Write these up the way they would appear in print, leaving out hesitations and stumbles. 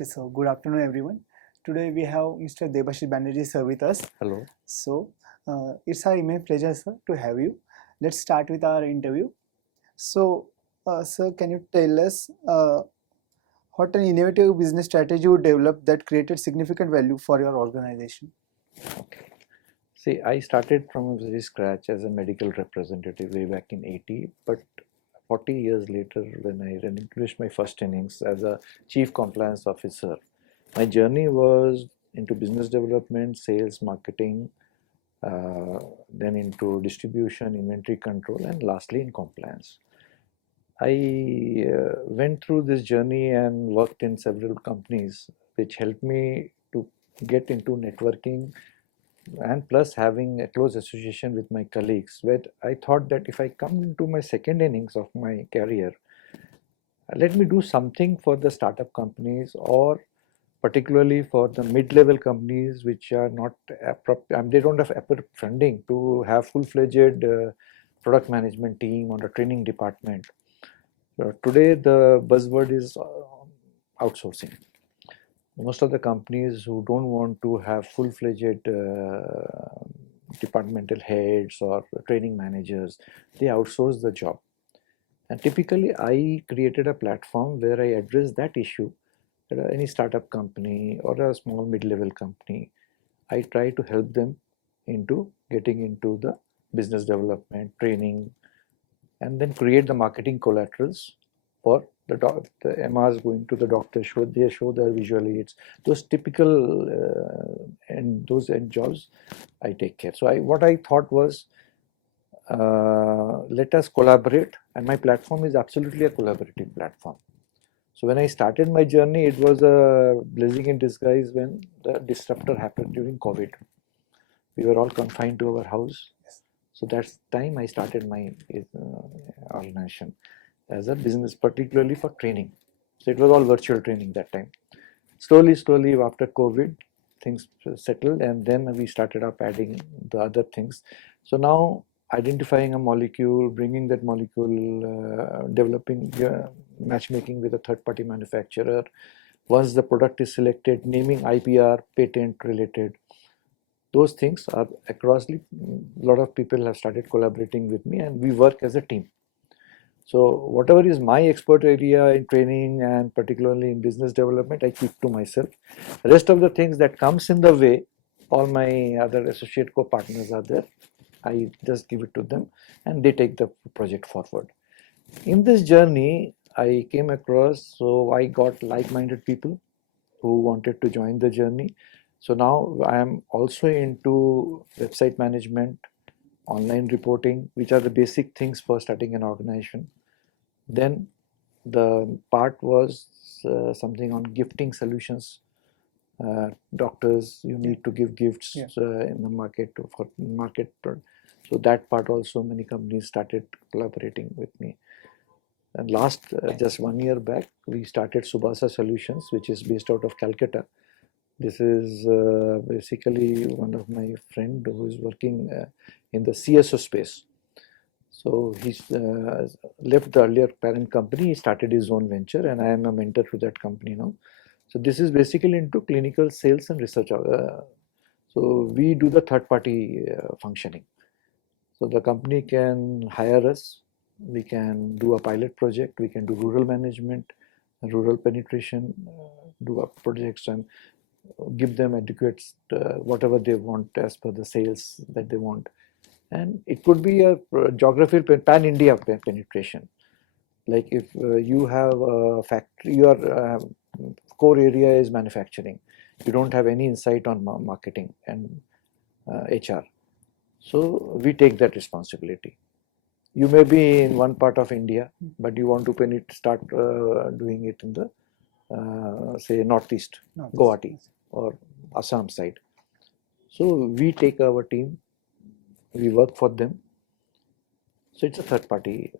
Okay, so good afternoon, everyone. Today we have Mr. Debashish Banerjee sir with us. Hello. So it's our immense pleasure, sir, to have you. Let's start with our interview. So, sir, can you tell us what an innovative business strategy you developed that created significant value for your organization? Okay. See, I started from very scratch as a medical representative way back in 80, but 40 years later, when I relinquished my first innings as a chief compliance officer, my journey was into business development, sales, marketing, then into distribution, inventory control, and lastly in compliance. I went through this journey and worked in several companies, which helped me to get into networking and plus having a close association with my colleagues, where I thought that if I come into my second innings of my career, let me do something for the startup companies or particularly for the mid-level companies which are not they don't have adequate funding to have full-fledged product management team or a training department. Today the buzzword is outsourcing. Most of the companies who don't want to have full-fledged departmental heads or training managers, they outsource the job. And typically, I created a platform where I address that issue. Any startup company or a small mid-level company, I try to help them into getting into the business development, training, and then create the marketing collaterals for the MRs going to the doctor, they show their visual aids, those typical and those end jobs I take care. So what I thought was, let us collaborate, and my platform is absolutely a collaborative platform. So when I started my journey, it was a blessing in disguise when the disruptor happened during COVID. We were all confined to our house. So that's time I started my organization as a business, particularly for training. So it was all virtual training that time. Slowly after COVID, things settled, and then we started up adding the other things. So now identifying a molecule, bringing that molecule, developing matchmaking with a third-party manufacturer. Once the product is selected, naming IPR, patent related. Those things are across a lot of people have started collaborating with me, and we work as a team. So whatever is my expert area in training and particularly in business development, I keep to myself. The rest of the things that comes in the way, all my other associate co-partners are there. I just give it to them and they take the project forward. In this journey, I came across, so I got like-minded people who wanted to join the journey. So now I am also into website management, online reporting, which are the basic things for starting an organization. Then the part was something on gifting solutions. Doctors, you need to give gifts in the market for market. So that part also many companies started collaborating with me. And last just 1 year back, we started Subasa Solutions, which is based out of Calcutta. This is basically one of my friend who is working in the CSO space. So he's left the earlier parent company, he started his own venture, and I am a mentor to that company now. So this is basically into clinical sales and research. So we do the third party functioning. So the company can hire us, we can do a pilot project, we can do rural management, rural penetration, do up projects and give them adequate whatever they want as per the sales that they want. And it could be a geographical pan-India penetration. Like if you have a factory, your core area is manufacturing, you don't have any insight on marketing and HR. So we take that responsibility. You may be in one part of India, but you want to start doing it in the say northeast, Guwahati or Assam side. So we take our team, we work for them. So it's a third party.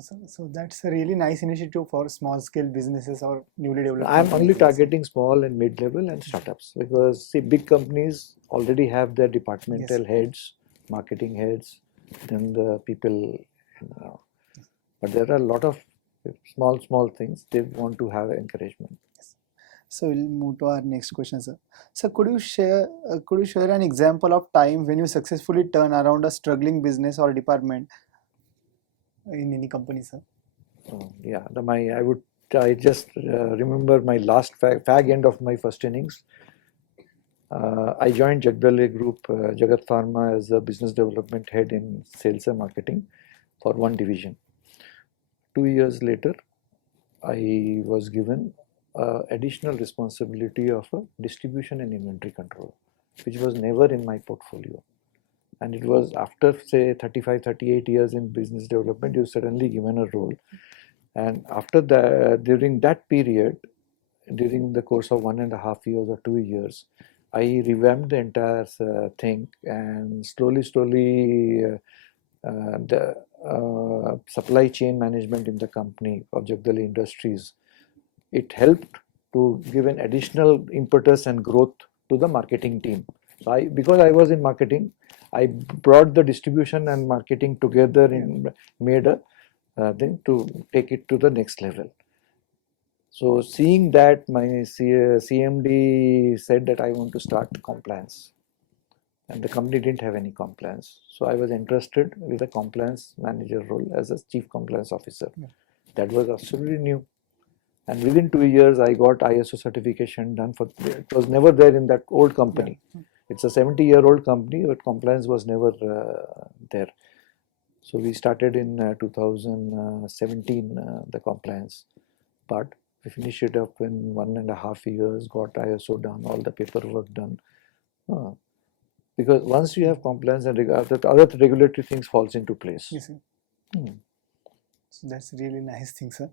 So that's a really nice initiative for small scale businesses or newly developed. I'm only targeting small and mid level and startups, because see, big companies already have their departmental heads, marketing heads, then the people, but there are a lot of small things they want to have encouragement. So we'll move to our next question, sir. So could you share an example of time when you successfully turn around a struggling business or department in any company, sir? Yeah, I just remember my last fag end of my first innings. I joined Jagdale Group, Jagat Pharma, as a business development head in sales and marketing for one division. 2 years later, I was given additional responsibility of a distribution and inventory control, which was never in my portfolio. And it was after, say, 35, 38 years in business development, you're suddenly given a role. And after that, during that period, during the course of 1.5 years or 2 years, I revamped the entire thing, and slowly, the supply chain management in the company of Jagdale Industries, it helped to give an additional impetus and growth to the marketing team. So because I was in marketing, I brought the distribution and marketing together and made a thing to take it to the next level. So seeing that, my CMD said that I want to start compliance, and the company didn't have any compliance. So I was entrusted with a compliance manager role as a chief compliance officer. That was absolutely new. And within 2 years, I got ISO certification done for. It was never there in that old company. It's a 70-year-old company, but compliance was never there. So we started in 2017 the compliance part. We finished it up in 1.5 years. Got ISO done, all the paperwork done. Because once you have compliance and the other regulatory things falls into place. Yes, sir. So that's really nice thing, sir.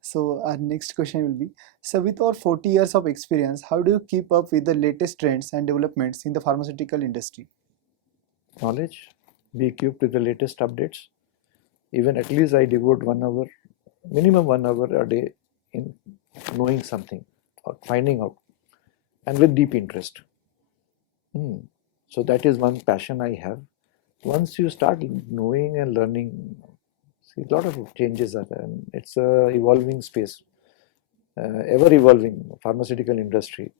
So our next question will be, so with our 40 years of experience, how do you keep up with the latest trends and developments in the pharmaceutical industry? Knowledge, be equipped with the latest updates. Even at least I devote 1 hour, minimum 1 hour a day in knowing something or finding out, and with deep interest. So that is one passion I have. Once you start knowing and learning, see, a lot of changes are there, and it's a evolving space, ever evolving pharmaceutical industry.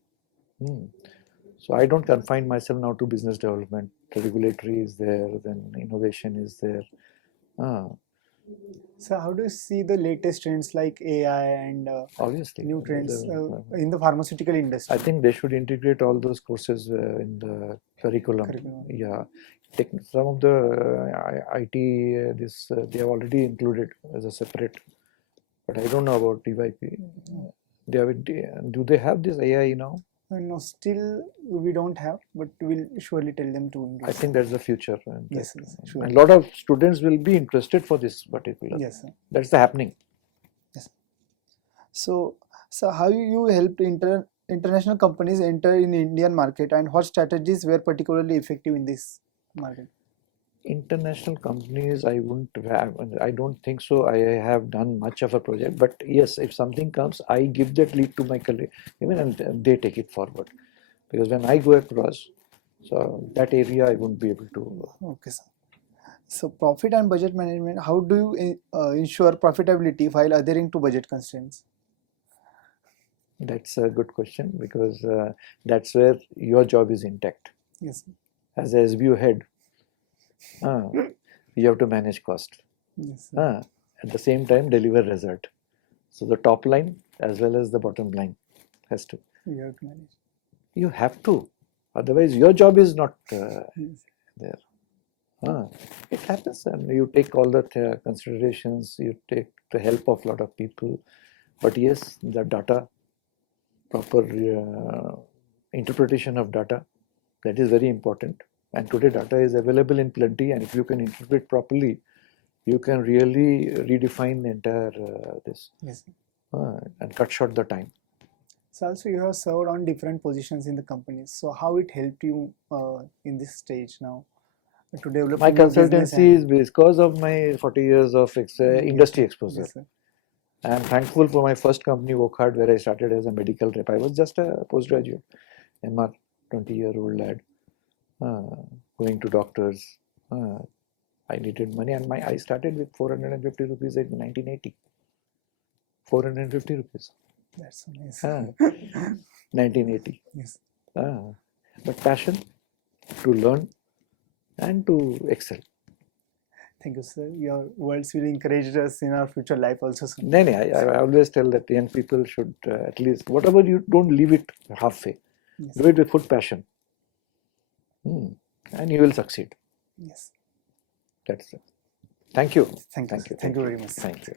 So I don't confine myself now to business development. The regulatory is there, then innovation is there. So how do you see the latest trends like AI and Obviously, new trends in the pharmaceutical industry? I think they should integrate all those courses in the curriculum. Yeah, some of the IT, they have already included as a separate. But I don't know about DYP. Do they have this AI now? No, still we don't have, but we'll surely tell them to include. I think that's the future. And yes, sure. And a lot of students will be interested for this particular. Yes, sir. That's the happening. Yes. So how you helped international companies enter in the Indian market, and what strategies were particularly effective in this market? International companies, I don't think so. I have done much of a project, but yes, if something comes, I give that lead to my colleague, even, and they take it forward. Because when I go across, so that area I won't be able to. Okay, sir. So profit and budget management, how do you ensure profitability while adhering to budget constraints? That's a good question, because that's where your job is intact. Yes, sir. As a SBU head, you have to manage cost. Yes, sir. At the same time, deliver result. So the top line as well as the bottom line has to. You have to manage. You have to. Otherwise, your job is not there. It happens, and you take all the considerations. You take the help of a lot of people. But yes, the data, proper interpretation of data, that is very important. And today data is available in plenty, and if you can interpret properly, you can really redefine the entire this. Yes. And cut short the time. So also you have served on different positions in the companies. So how it helped you in this stage now to develop my consultancy is because of my 40 years of industry exposure. Yes, sir. I am thankful for my first company, Wokhart, where I started as a medical rep. I was just a postgraduate, MR, 20-year-old lad, going to doctors. I needed money, and I started with 450 rupees in 1980. 450 rupees. That's so nice. 1980. Yes. But passion to learn and to excel. Thank you, sir. Your words will encourage us in our future life also, sir. No, I always tell that young people should at least, whatever you don't leave it halfway. Yes. Do it with full passion. And you will succeed. Yes. That's it. Thank you. Thank you. Thank you. Thank you very much. Thank you.